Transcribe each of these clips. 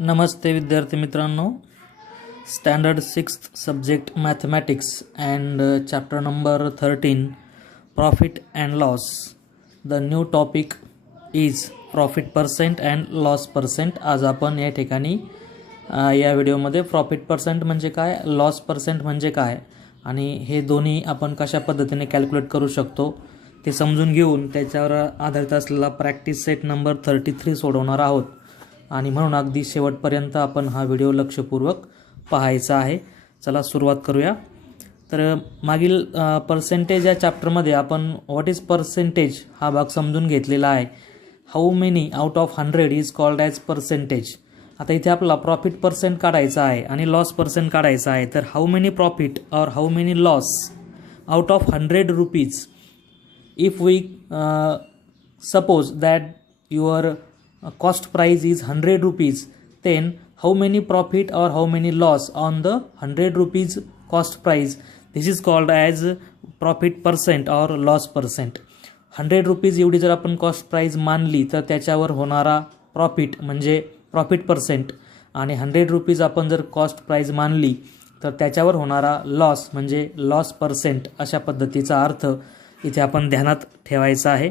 नमस्ते विद्यार्थी मित्रांनो standard six subject mathematics and chapter number thirteen profit and loss the new topic is profit percent and loss percent आज आपण या ठिकाणी uh, या व्हिडिओमध्ये प्रॉफिट पर्सेंट म्हणजे काय लॉस पर्सेंट म्हणजे काय आणि हे दोन्ही आपण कशा पद्धतीने कॅल्क्युलेट करू शकतो ते समजून घेऊन त्याच्यावर आधारित असलेला practice set number thirty three सोडवणार आहोत आणि म्हणून अगदी शेवटपर्यंत आपण हा व्हिडिओ लक्षपूर्वक पाहायचा आहे चला सुरुवात करूया तर मागील पर्सेंटेज या चॅप्टरमध्ये आपण व्हॉट इज पर्सेंटेज हा भाग समजून घेतलेला आहे how many out of hundred is called as percentage आता इथे आपला प्रॉफिट पर्सेंट काढायचा आहे आणि लॉस पर्सेंट काढायचा आहे तर how many profit or how many loss out of hundred rupees if we suppose that your cost price is hundred rupees then how many profit or how many loss on the hundred rupees cost price this is called as profit percent or loss percent hundred rupees एवढी जर आपण cost price मानली तर त्याच्यावर होणारा profit म्हणजे profit percent आणि hundred rupees आपण जर कॉस्ट प्राईज मानली तर त्याच्यावर होणारा लॉस म्हणजे लॉस पर्सेंट अशा पद्धतीचा अर्थ इथे आपण ध्यानात ठेवायचा आहे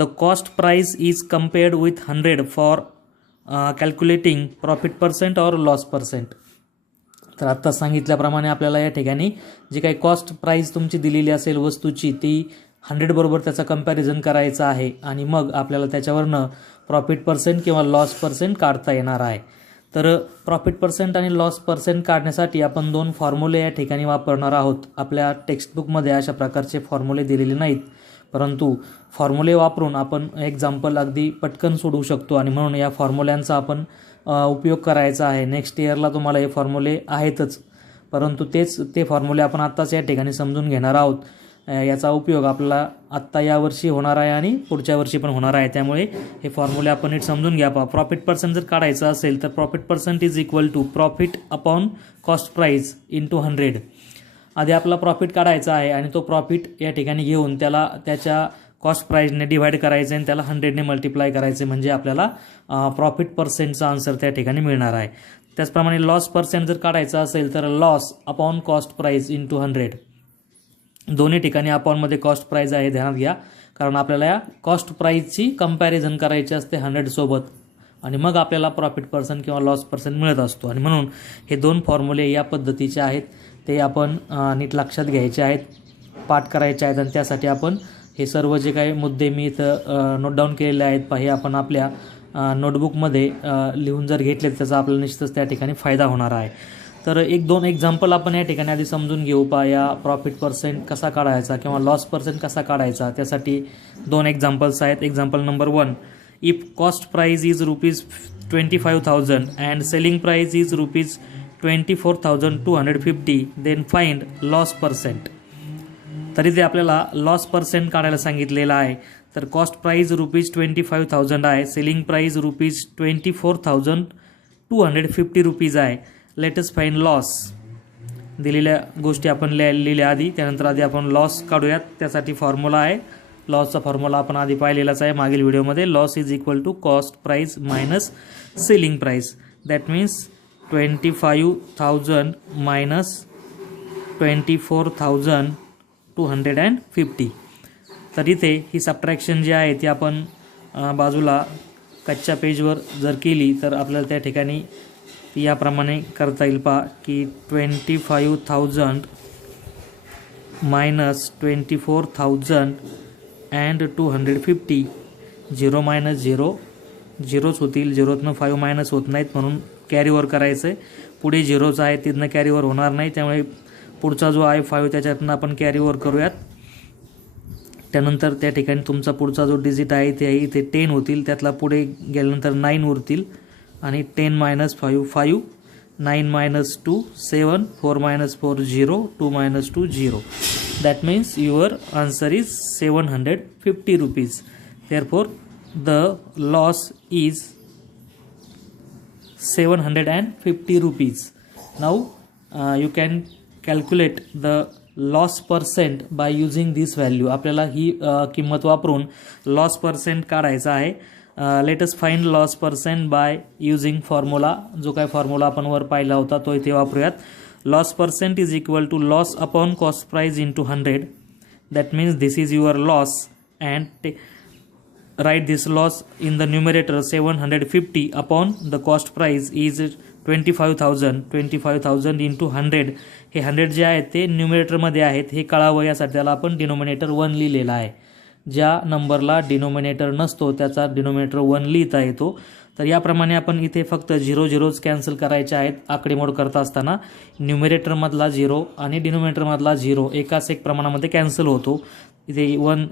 the cost price is compared with 100 for uh, calculating profit percent or loss percent तर आत्ता सांगितल्याप्रमाणे आपल्याला या ठिकाणी जी काही कॉस्ट प्राईस तुमची दिलेली असेल वस्तूची ती हंड्रेडबरोबर त्याचा कम्पॅरिझन करायचं आहे आणि मग आपल्याला त्याच्यावरनं प्रॉफिट पर्सेंट किंवा लॉस पर्सेंट काढता येणार आहे तर प्रॉफिट पर्सेंट आणि लॉस पर्सेंट काढण्यासाठी आपण दोन फॉर्म्युले या ठिकाणी वापरणार आहोत आपल्या टेक्स्टबुकमध्ये अशा प्रकारचे फॉर्म्युले दिलेले नाहीत परंतु फॉर्म्युले वापरून आपण एक्झाम्पल अगदी पटकन सोडवू शकतो आणि म्हणून या फॉर्म्युल्यांचा आपण उपयोग करायचा आहे नेक्स्ट इयरला तुम्हाला हे फॉर्म्युले आहेतच परंतु तेच ते फॉर्म्युले आपण आत्ताच या ठिकाणी समजून घेणार आहोत याचा उपयोग आपला आत्ता यावर्षी होणार आहे आणि पुढच्या वर्षी पण होणार आहे त्यामुळे हे फॉर्म्युले आपण नीट समजून घ्या पा प्रॉफिट पर्सेंट जर काढायचं असेल तर profit percent is equal to profit upon cost price into hundred आधी आपला प्रॉफिट काढायचा आहे आणि तो प्रॉफिट या ठिकाणी घेऊन त्याला त्याच्या कॉस्ट प्राईजने डिवाईड करायचे आणि त्याला हंड्रेडने मल्टिप्लाय करायचे म्हणजे आपल्याला प्रॉफिट पर्सेंटचा आन्सर त्या ठिकाणी मिळणार आहे त्याचप्रमाणे लॉस पर्सेंट जर काढायचा असेल तर loss upon cost price into hundred दोन्ही ठिकाणी अपॉनमध्ये कॉस्ट प्राईज आहे ध्यानात घ्या कारण आपल्याला या कॉस्ट प्राईजची कंपॅरिझन करायची असते हंड्रेडसोबत आणि मग आपल्याला प्रॉफिट पर्सन किंवा लॉस पर्सन मिळत असतो आणि म्हणून हे दोन फॉर्म्युले या पद्धतीचे आहेत ते आपण नीट लक्षात घ्यायचे आहेत पाठ करायचे आहेत आणि त्यासाठी आपण हे सर्व जे काही मुद्दे मी इथं नोट डाऊन केलेले आहेत हे आपण आपल्या नोटबुकमध्ये लिहून जर घेतले त्याचा आपल्याला निश्चितच त्या ठिकाणी फायदा होणार आहे तर एक दोन एक्झाम्पल आपण या ठिकाणी आधी समजून घेऊ पा या प्रॉफिट पर्सेंट कसा काढायचा किंवा लॉस पर्सेंट कसा काढायचा त्यासाठी दोन एक्झाम्पल्स आहेत example number one cost is rupees twenty five thousand and selling is is rupees twenty four thousand two hundred fifty then find loss percent तरी ते आपल्याला लॉस पर्सेंट काढायला सांगितलेलं आहे तर cost price rupees twenty five thousand आहे selling price rupees twenty four thousand two hundred fifty rupees आहे latest fine loss दिलेल्या गोष्टी आपण लिहिल्या आधी त्यानंतर आधी आपण लॉस काढूयात त्यासाठी फॉर्म्युला आहे लॉसचा फॉर्म्युला आपण आधी पाहिलेलाच आहे मागील व्हिडिओमध्ये loss is equal to cost price minus selling price that means twenty five thousand minus twenty four thousand two hundred and fifty तर इथे ही सबट्रॅक्शन जी आहे ती आपण बाजूला कच्च्या पेजवर जर केली तर आपल्याला त्या ठिकाणी याप्रमाणे करता येईल पहा की twenty five thousand minus twenty four thousand and two hundred fifty zero minus zero झिरोच होतील झिरोतनं फाईव्ह मायनस होत नाहीत म्हणून कॅरीवर करायचं आहे पुढे झिरोचं आहे तिथनं कॅरीओवर होणार नाही त्यामुळे पुढचा जो आहे फाईव्ह त्याच्यातनं आपण कॅरीवर करूयात त्यानंतर त्या ठिकाणी तुमचा पुढचा जो डिजिट आहे ते आहे इथे टेन होतील त्यातला पुढे गेल्यानंतर नाईन उरतील आणि ten minus five five 9 minus 2 7 4 minus 4 0 2 minus 2 0 that means your answer is 750 rupees therefore the loss is 750 rupees now uh, you can calculate the loss percent by using this value आपल्याला ही किंमत वापरून loss percent काढायचा आहे latest fine loss percent by using formula जो काय formula आपण वर पाहिला होता तो इथे वापरूयात loss percent is equal to loss upon cost price into hundred that means this is your loss and टे write this loss in the numerator seven hundred fifty upon the cost price is twenty five thousand twenty five thousand into hundred हे hundred जे आहे ते न्युमिरेटरमध्ये आहेत हे कळावं यासाठी त्याला आपण डिनोमिनेटर वन लिहिलेलं आहे ज्या नंबरला डिनोमिनेटर नसतो त्याचा डिनोमिनेटर वन लिहिता येतो तर याप्रमाणे आपण इथे फक्त झिरो झिरोज कॅन्सल करायचे आहेत आकडेमोड करता असताना न्युमिरेटरमधला झिरो आणि डिनोमिनेटरमधला झिरो एकाच एक प्रमाणामध्ये कॅन्सल होतो इथे वन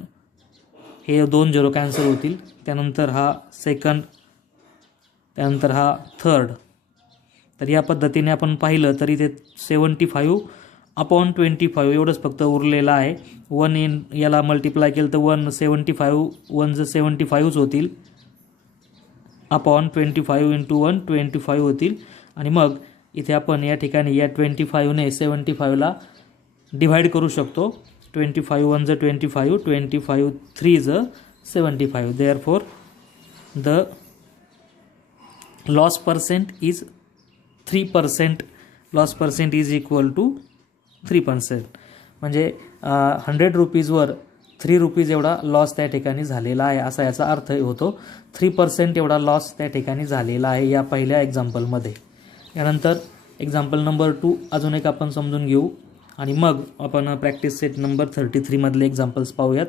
हे दोन झिरो कॅन्सल होतील त्यानंतर हा सेकंड त्यानंतर हा थर्ड तर या पद्धतीने आपण पाहिलं तर इथे seventy five upon twenty five एवढंच फक्त उरलेलं आहे वन इन याला मल्टिप्लाय केलं तर वन सेवन्टी फाईव्ह वन जर सेवन्टी फाईव्हच होतील upon twenty five into one twenty five होतील आणि मग इथे आपण या ठिकाणी या ट्वेंटी फाईव्हने सेवन्टी फाईव्हला डिव्हाइड करू शकतो ट्वेंटी फाईव्ह वन जर twenty five twenty five three जर seventy five therefore the loss percent is three percent loss percent is equal to three percent म्हणजे हंड्रेड रुपीजवर थ्री रुपीज एवढा लॉस त्या ठिकाणी झालेला आहे असा याचा अर्थ होतो थ्री पर्सेंट एवढा लॉस त्या ठिकाणी झालेला आहे या पहिल्या एक्झाम्पलमध्ये यानंतर एक्झाम्पल नंबर टू अजून एक आपण समजून घेऊ आणि मग आपण प्रॅक्टिस सेट नंबर थर्टी थ्रीमधले एक्झाम्पल्स पाहूयात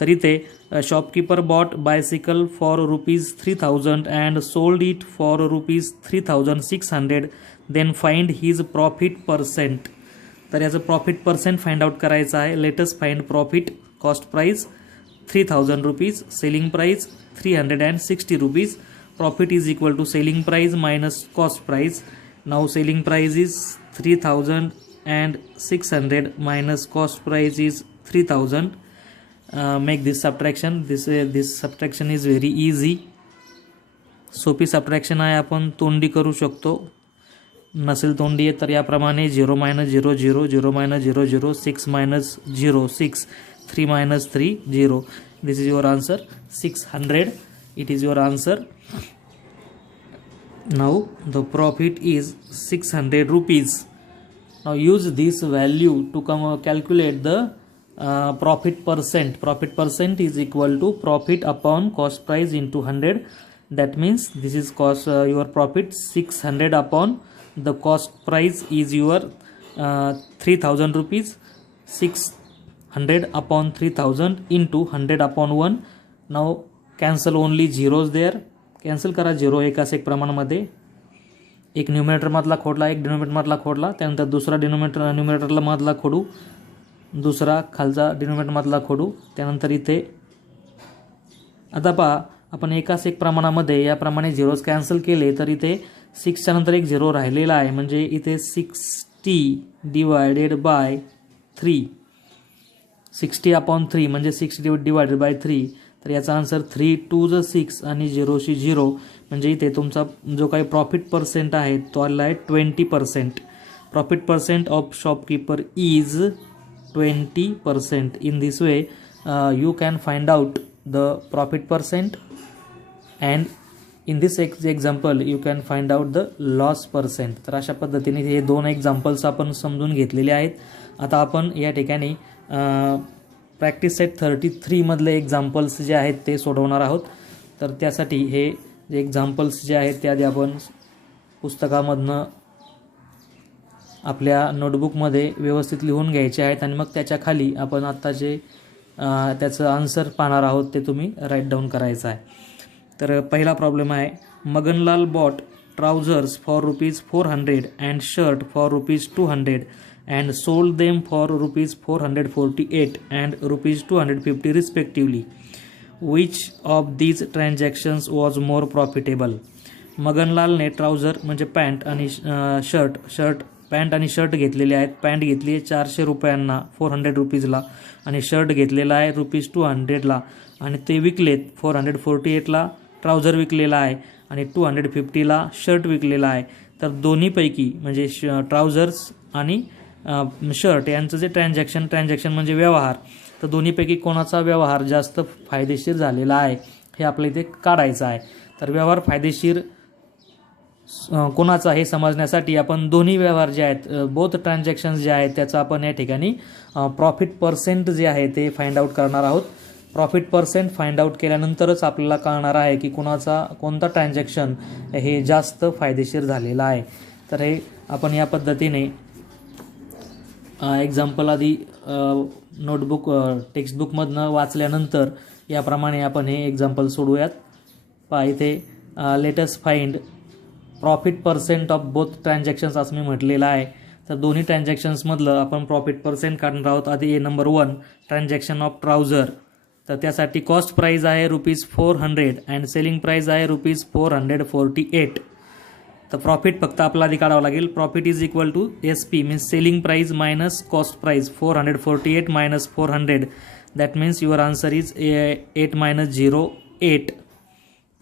तरी ते shopkeeper bought bicycle for rupees three thousand and sold it for rupees three thousand six hundred then find his profit percent तर याचं प्रॉफिट पर्सेंट फाइंड आउट करायचं आहे latest find profit cost price three thousand rupees selling price three hundred and sixty rupees profit is equal to selling price minus cost price now selling price is three thousand and six hundred minus cost price is three thousand make this subtraction this this subtraction is very easy सोपी subtraction आहे आपण तोंडी करू शकतो नसेल तोंडी आहे तर याप्रमाणे zero minus zero zero zero minus zero zero six minus zero six three minus three zero this is your answer six hundred it is your answer now the profit is six hundred rupees now use this value to come calculate the profit percent profit percent is equal to profit upon cost price into hundred that means this is cost your profit six hundred upon the cost price is your three thousand rupees six hundred upon three thousand into hundred upon one now cancel only zeros there cancel करा zero एकाच एक प्रमाणामध्ये एक न्युमिनेटरमधला खोडला एक डिनोमिनेटरमधला खोडला त्यानंतर दुसरा denominator न्युमिनेटरला मधला खोडू दुसरा खालचा डिनोमिनेटरमधला खोडू त्यानंतर इथे आता पहा आपण एकाच एक प्रमाणामध्ये याप्रमाणे झिरोज कॅन्सल केले तर इथे सिक्सच्या नंतर एक झिरो राहिलेला आहे म्हणजे इथे sixty divided by three sixty upon three म्हणजे सिक्स्टी डिवायडेड बाय थ्री तर याचा आन्सर थ्री टू ज सिक्स आणि झिरोशी झिरो म्हणजे इथे तुमचा जो काही प्रॉफिट पर्सेंट आहे तो आलेला आहे twenty percent profit percent of shopkeeper is twenty percent in this way you can find out the profit percent and in this ex example you can find out the loss percent तर अशा पद्धतीने हे दोन examples आपण समजून घेतलेले आहेत आता आपण या ठिकाणी प्रॅक्टिस सेट थर्टी थ्रीमधले एक्झाम्पल्स जे आहेत ते सोडवणार आहोत तर त्यासाठी हे जे एक्झाम्पल्स जे आहेत ते आधी आपण पुस्तकामधनं आपल्या नोटबुकमध्ये व्यवस्थित लिहून घ्यायचे आहेत आणि मग त्याच्याखाली आपण आत्ता जे त्याचं आन्सर पाहणार आहोत ते तुम्ही राईट डाऊन करायचं आहे तर पहिला प्रॉब्लेम आहे Maganlal bought trousers for rupees four hundred and shirt for rupees two hundred and sold them for rupees four hundred forty eight and rupees two hundred fifty respectively which of these transactions was more profitable मगनलालने trouser म्हणजे pant आणि shirt shirt pant आणि shirt घेतलेले आहेत pant घेतली आहे चारशे रुपयांना four hundred रुपीजला आणि शर्ट घेतलेला आहे रुपीज टू हंड्रेडला आणि ते विकलेत फोर हंड्रेड फोर्टी एटला ट्राउझर विकलेला आहे आणि टू हंड्रेड फिफ्टीला शर्ट विकलेला आहे तर दोन्हीपैकी म्हणजे श ट्राउझर्स आणि शर्ट यांचं जे ट्रान्झॅक्शन ट्रान्झॅक्शन म्हणजे व्यवहार तर दोन्हीपैकी कोणाचा व्यवहार जास्त फायदेशीर झालेला आहे हे आपल्या इथे काढायचं आहे तर व्यवहार फायदेशीर कोणाचा हे समजण्यासाठी आपण दोन्ही व्यवहार जे आहेत बोथ ट्रान्झॅक्शन्स जे आहेत त्याचं आपण या ठिकाणी प्रॉफिट पर्सेंट जे आहे ते फाइंड आउट करणार आहोत प्रॉफिट पर्सेंट फाइंड आउट केल्यानंतरच आपल्याला कळणार आहे की कुणाचा कोणता ट्रान्झॅक्शन हे जास्त फायदेशीर झालेला आहे तर हे आपण या पद्धतीने एक्झाम्पल आधी नोटबुक टेक्स्टबुकमधनं वाचल्यानंतर याप्रमाणे आपण हे एक्झाम्पल सोडूयात पा इथे latest find profit percent of both transactions असं मी म्हटलेलं आहे तर दोन्ही ट्रान्झॅक्शन्समधलं आपण प्रॉफिट पर्सेंट काढणार आहोत आधी a number one transaction of trouser तर त्यासाठी कॉस्ट प्राईज आहे rupees four hundred and selling price आहे rupees four hundred forty eight तर प्रॉफिट फक्त आपला आधी काढावं लागेल profit is equal to S P means selling price minus cost price four hundred forty eight minus four hundred that means your answer is eight minus zero eight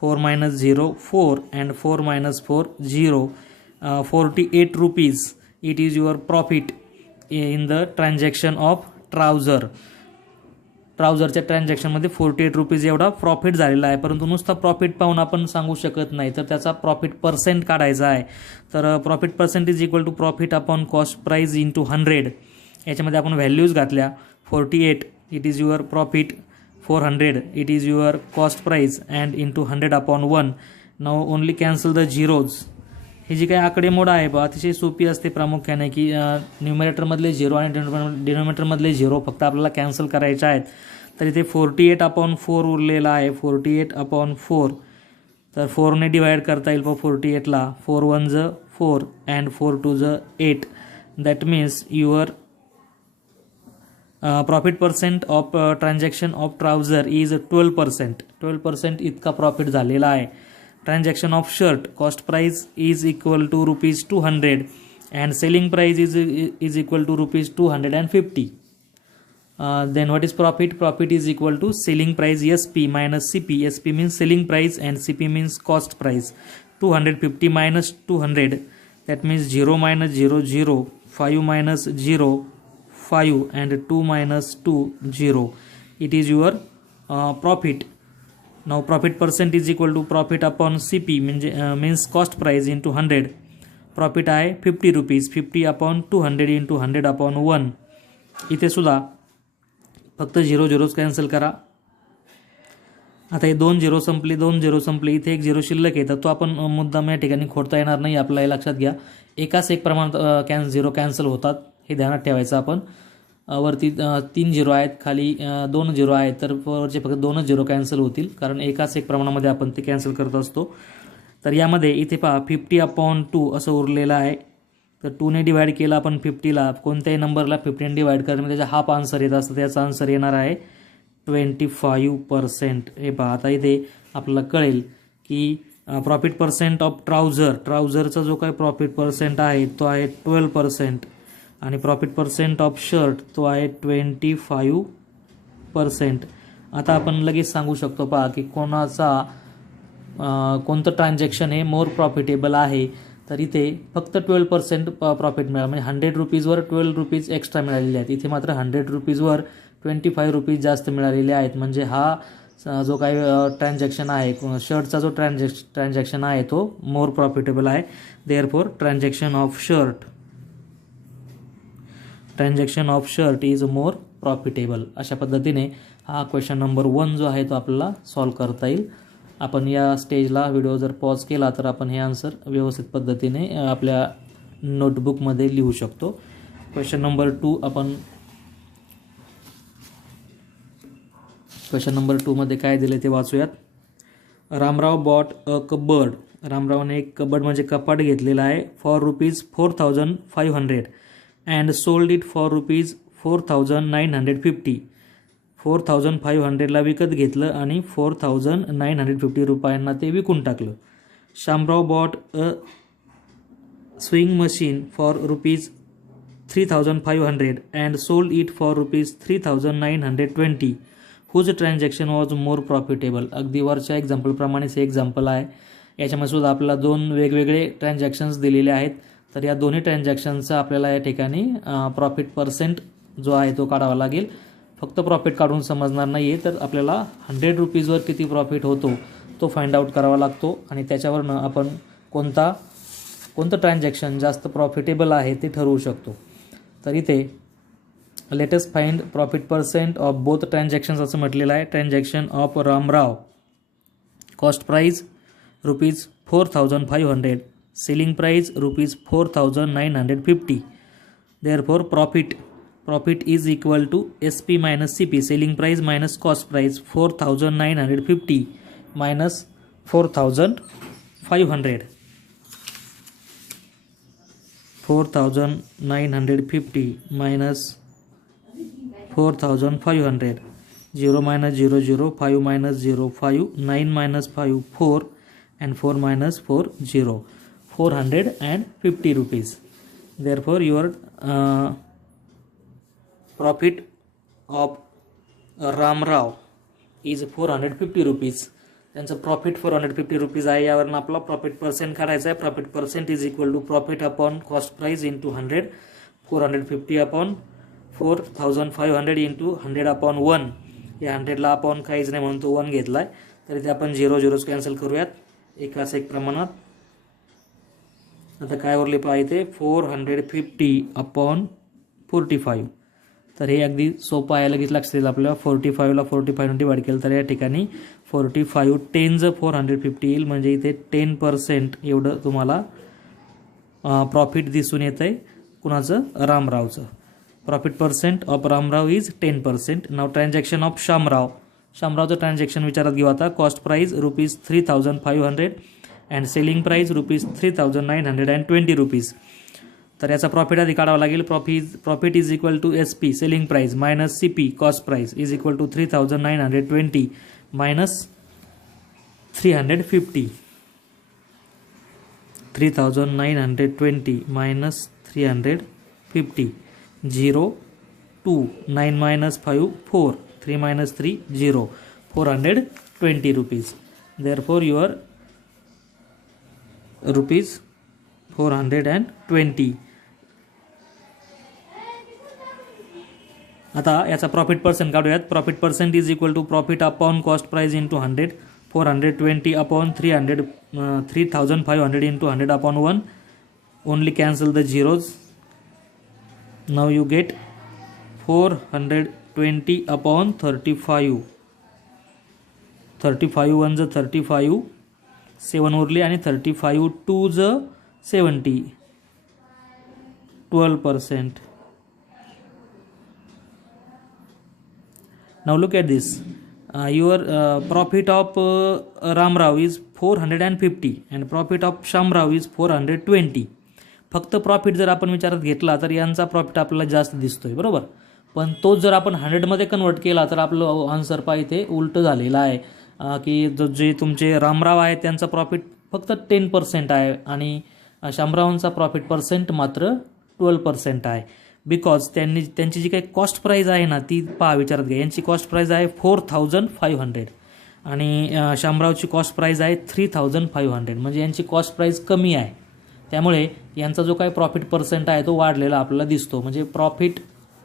four minus zero four and four minus four zero forty eight rupees it is your profit in the transaction of trouser ट्राउझरच्या ट्रान्झॅक्शनमध्ये forty eight rupees एवढा profit झालेला आहे परंतु नुसता profit पाहून आपण सांगू शकत नाही तर त्याचा प्रॉफिट पर्सेंट काढायचा आहे तर profit percent is equal to profit upon cost price into hundred याच्यामध्ये आपण व्हॅल्यूज घातल्या forty eight it is your profit four hundred it is your cost price and into hundred upon one now only cancel the zeros हे जी काही आकडेमोड आहे बा अतिशय सोपी असते प्रामुख्याने की न्युमिनेटरमधले झिरो आणि डिनोमिनेटरमधले झिरो फक्त आपल्याला कॅन्सल करायचे आहेत तर इथे फोर्टी एट अपॉन फोर उरलेला आहे फोर्टी एट अपॉन फोर तर फोरने डिवाईड करता येईल बा फोर्टी एटला फोर वन ज फोर अँड फोर टू ज eight that means your profit percent of transaction of trouser is twelve percent twelve percent इतका प्रॉफिट झालेला आहे transaction of shirt cost price is equal to rupees 200 and selling price is is equal to rupees 250 uh, then what is profit profit is equal to selling price sp minus cp sp means selling price and cp means cost price 250 minus 200 that means 0 minus 0 0 5 minus 0 5 and 2 minus 2 0 it is your uh, profit now profit percent is equal to profit upon C P म्हणजे means cost price into hundred profit आहे fifty rupees fifty upon two hundred into hundred upon one सुद्धा फक्त zero zeros cancel करा आता हे दोन zero संपले दोन झिरो संपले इथे एक झिरो शिल्लक येतात तो आपण मुद्दाम या ठिकाणी खोडता येणार नाही आपल्याला लक्षात घ्या एकाच एक प्रमाणात कॅन झिरो कॅन्सल होतात हे ध्यानात ठेवायचं आपण वरती तीन झिरो आहेत खाली दोन झिरो आहेत तर वरचे फक्त दोनच झिरो कॅन्सल होतील कारण एकाच एक प्रमाणामध्ये आपण ते कॅन्सल करत असतो तर यामध्ये इथे पहा फिफ्टी अपॉन टू असं उरलेलं आहे तर टूने डिवाईड केला आपण फिफ्टीला कोणत्याही नंबरला फिफ्टीने डिवाईड म्हणजे त्याचा हाफ आन्सर येत असतं त्याचा आन्सर येणार आहे ट्वेंटी फाईव्ह पर्सेंट हे पहा आता इथे आपल्याला कळेल की प्रॉफिट पर्सेंट ऑफ ट्राउझर ट्राउझरचा जो काय प्रॉफिट पर्सेंट आहे तो आहे ट्वेल्व पर्सेंट आणि प्रॉफिट पर्सेंट ऑफ शर्ट तो आहे ट्वेंटी फाईव्ह पर्सेंट आता आपण लगेच सांगू शकतो पहा की कोणाचा कोणतं ट्रान्झॅक्शन हे मोर प्रॉफिटेबल आहे तर इथे फक्त ट्वेल्व पर्सेंट प्रॉफिट मिळाला म्हणजे हंड्रेड रुपीजवर ट्वेल्व रुपीज एक्स्ट्रा मिळालेले आहेत इथे मात्र हंड्रेड रुपीजवर ट्वेंटी फाईव्ह रुपीज जास्त मिळालेले आहेत म्हणजे हा जो काही ट्रान्झॅक्शन आहे शर्टचा जो ट्रान्झॅक्श ट्रान्झॅक्शन आहे तो मोर प्रॉफिटेबल आहे therefore transaction of shirt transaction of shirt is more profitable अशा पद्धतीने हा क्वेश्चन नंबर वन जो आहे तो आपल्याला सॉल्व करता येईल आपण या स्टेजला व्हिडिओ जर पॉज केला तर आपण हे आन्सर व्यवस्थित पद्धतीने आपल्या नोटबुकमध्ये लिहू शकतो क्वेश्चन नंबर टू आपण क्वेश्चन नंबर टूमध्ये काय दिले ते वाचूयात रामराव बॉट अ कबर्ड रामरावने एक कबर्ड म्हणजे कपाट घेतलेला आहे for rupees four thousand five hundred and sold it for rupees four thousand nine hundred fifty four thousand five हंड्रेडला विकत घेतलं आणि four thousand nine hundred fifty रुपयांना ते विकून टाकलं Shamrao bought a sewing machine for rupees three thousand five hundred and sold it for rupees three thousand nine hundred twenty whose transaction was more profitable अगदी वरच्या एक्झाम्पलप्रमाणेच हे example आहे याच्यामध्ये सुद्धा आपल्याला दोन वेगवेगळे ट्रान्झॅक्शन्स दिलेले आहेत तर या दोन्ही ट्रान्झॅक्शनचा आपल्याला या ठिकाणी प्रॉफिट पर्सेंट जो आहे तो काढावा लागेल फक्त प्रॉफिट काढून समजणार नाही आहे तर आपल्याला हंड्रेड रुपीजवर किती प्रॉफिट होतो तो फाइंड आउट करावा लागतो आणि त्याच्यावरनं आपण कोणता कोणतं ट्रान्झॅक्शन जास्त प्रॉफिटेबल आहे ते ठरवू शकतो तर इथे latest find profit percent of both transactions असं म्हटलेलं आहे transaction of Ramrao cost price rupees four thousand five hundred Selling price rupees 4,950. Therefore, profit is equal to SP minus CP, selling price minus cost price, 4,950 minus 4,500. 4,950 minus 4,500. 0 minus 0, 0, 5 minus 0, 5, 9 minus 5, 4, and 4 minus 4, 0. Four hundred and fifty rupees therefore your profit of Ramrao is four hundred fifty rupees त्यांचं profit four hundred fifty rupees आहे यावरून आपला profit percent काढायचा आहे profit percent is equal to profit upon cost price into hundred four hundred fifty upon four thousand five hundred into hundred upon one या हंड्रेडला upon काहीच नाही म्हणून तो वन घेतला आहे तरी ते आपण झिरो झिरोज कॅन्सल करूयात एकाच एक प्रमाणात आता काय उरले पाहिजे four hundred fifty upon forty five तर हे अगदी सोपं आहे लगेच लक्षात येईल आपल्याला फोर्टी फाईव्हला फोर्टी फाईव्ह वाढ केलं तर या ठिकाणी फोर्टी फाईव्ह टेन जर फोर हंड्रेड फिफ्टी येईल म्हणजे इथे टेन पर्सेंट एवढं तुम्हाला प्रॉफिट दिसून येतं आहे कुणाचं रामरावचं profit percent of Ramrao is ten percent now transaction of Shamrao श्यामरावचं transaction विचारात घेऊ आता cost price rupees three thousand five hundred and selling price rupees three thousand nine hundred and twenty rupees तर याचा profit आधी काढावा लागेल profit profit is equal to S P selling price minus C P cost price is equal to three thousand nine hundred twenty minus three hundred fifty three thousand nine hundred twenty minus three hundred fifty zero two nine minus five four three minus three zero four hundred twenty rupees therefore your rupees four hundred and twenty आता याचा profit percent काढूयात profit percent is equal to profit upon cost price into hundred four hundred twenty upon three hundred three thousand five hundred into hundred upon one only cancel the zeros now you get four hundred twenty upon thirty five thirty five one ज thirty five seven उरली आणि thirty five two ज seventy twelve percent now look at this your profit of Ramrao is four hundred and fifty and profit of Shamrao is four hundred twenty फक्त profit जर आपण विचारात घेतला तर यांचा प्रॉफिट आपल्याला जास्त दिसतोय बरोबर पण तोच जर आपण हंड्रेडमध्ये कन्वर्ट केला तर आपलं आन्सर पाहिजे उलट झालेला आहे की जे तुमचे रामराव आहे त्यांचा प्रॉफिट फक्त टेन पर्सेंट आहे आणि शामरावांचा प्रॉफिट पर्सेंट मात्र ट्वेल्व पर्सेंट आहे बिकॉज त्यांनी त्यांची जी काही कॉस्ट प्राईज आहे ना ती पहा विचारत घ्या यांची कॉस्ट प्राईज आहे फोर थाउजंड फाईव्ह हंड्रेड आणि शामरावची कॉस्ट प्राईज आहे थ्री थाउजंड फाईव्ह हंड्रेड म्हणजे यांची कॉस्ट प्राईज कमी आहे त्यामुळे यांचा जो काही प्रॉफिट पर्सेंट आहे तो वाढलेला आपल्याला दिसतो म्हणजे प्रॉफिट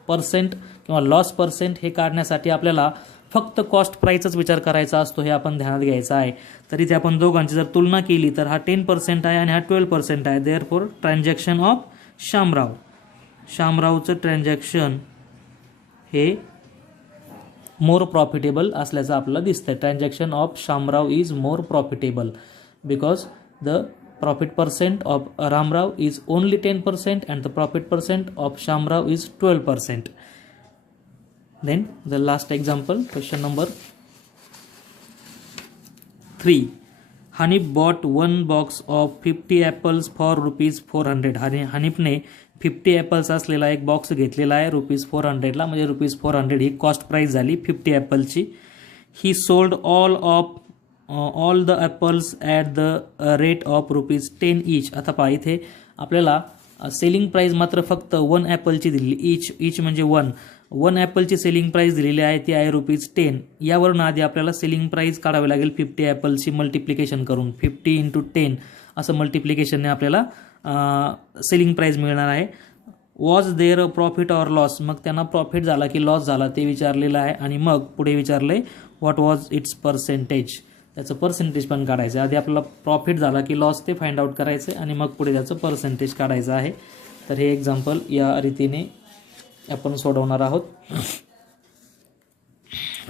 पर्सेंट किंवा लॉस पर्सेंट हे काढण्यासाठी आपल्याला फक्त कॉस्ट प्राईसच विचार करायचा असतो हे आपण ध्यानात घ्यायचं आहे तर इथे आपण दोघांची जर तुलना केली तर हा टेन पर्सेंट आहे आणि हा ट्वेल्व पर्सेंट आहे therefore transaction of Shamrao शामरावचं ट्रान्झॅक्शन हे मोर प्रॉफिटेबल असल्याचं आपल्याला दिसतं transaction of Shamrao is more profitable because the profit percent of Ramrao is only ten percent and the profit percent of Shamrao is twelve percent then the last example question number 3 hanif bought one box of 50 apples for rupees 400 hanif ne 50 apples aslela ek box ghetlela la hai rupees 400 la mujhe rupees 400 hi cost price zali 50 apple chi he sold all of uh, all the apples at the uh, rate of rupees 10 each atha pa ithe aplyala uh, selling price matra fakt one apple chi dilli each each manje one one ॲपलची selling price दिलेली आहे ती आहे rupees ten यावरून आधी आपल्याला selling price काढावी लागेल fifty ॲपलची मल्टिप्लिकेशन करून फिफ्टी इंटू टेन असं मल्टिप्लिकेशनने आपल्याला सेलिंग प्राईज मिळणार आहे was there profit or loss मग त्यांना प्रॉफिट झाला की लॉस झाला ते विचारलेलं आहे आणि मग पुढे विचारलं आहे व्हॉट वॉज इट्स पर्सेंटेज त्याचं पर्सेंटेज पण काढायचं आधी आपल्याला प्रॉफिट झाला की लॉस ते फाइंड आउट करायचं आणि मग पुढे त्याचं पर्सेंटेज काढायचं आहे तर हे एक्झाम्पल या रीतीने आपण सोडवणार आहोत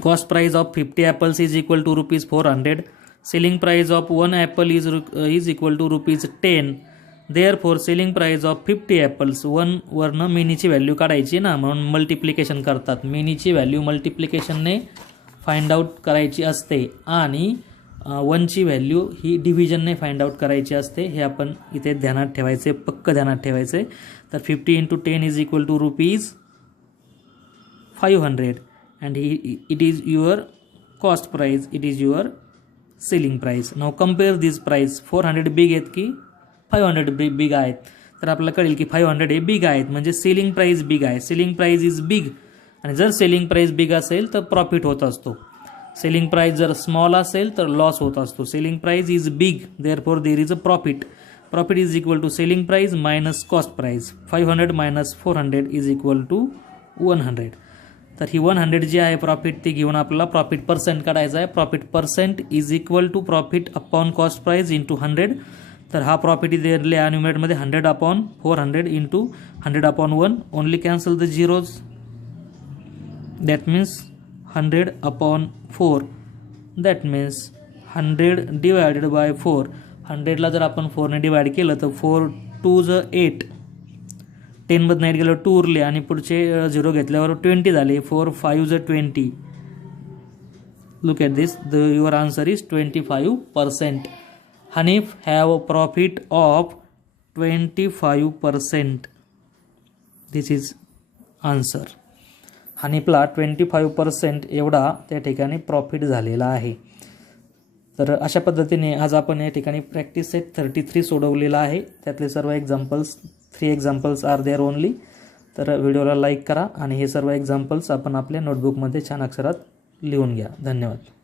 cost price of fifty apples is equal to rupees four hundred selling price of one apple is is equal to rupees ten therefore selling price of fifty apples वनवरनं मिनीची व्हॅल्यू काढायची ना म्हणून मल्टिप्लिकेशन करतात मिनीची व्हॅल्यू मल्टिप्लिकेशनने find out करायची असते आणि वनची व्हॅल्यू ही डिव्हिजनने फाइंड आऊट करायची असते हे आपण इथे ध्यानात ठेवायचे पक्क ध्यानात ठेवायचे तर fifty into ten is equal to rupees five hundred and it is your cost price it is your selling price now compare this price four hundred big आहेत की फाईव्ह हंड्रेड बि बिग आहेत तर आपल्याला कळेल की फाईव्ह हंड्रेड हे big आहेत म्हणजे सेलिंग प्राईस बिग आहे सेलिंग प्राईज इज बिग आणि जर सेलिंग प्राईस बिग असेल तर प्रॉफिट होत असतो सेलिंग प्राईस जर स्मॉल असेल तर लॉस होत असतो selling price is big therefore there is a profit profit is equal to selling price minus cost price five hundred minus four hundred is equal to one hundred तर ही one hundred जी आहे profit ती घेऊन आपल्याला profit percent काढायचा आहे profit percent is equal to profit upon cost price into hundred तर हा प्रॉफिट इथे या hundred upon four hundred into hundred upon one only cancel the zeros that means hundred upon four that means hundred divided by four हंड्रेडला जर आपण फोरने divide केलं तर फोर टू ज एट टेनमध्ये नाईट गेल्यावर टू उरले आणि पुढचे झिरो घेतल्यावर ट्वेंटी झाले फोर फाईव्ह जर twenty look at this the your answer is twenty five percent Hanif have a profit of twenty five percent this is answer हनीफला twenty five percent एवढा त्या ठिकाणी प्रॉफिट झालेला आहे तर अशा पद्धतीने आज आपण या ठिकाणी प्रॅक्टिस सेट थर्टी थ्री सोडवलेला आहे त्यातले सर्व examples three examples are there only तर व्हिडिओला लाईक करा आणि हे सर्व एक्झाम्पल्स आपण आपल्या नोटबुकमध्ये छान अक्षरात लिहून घ्या धन्यवाद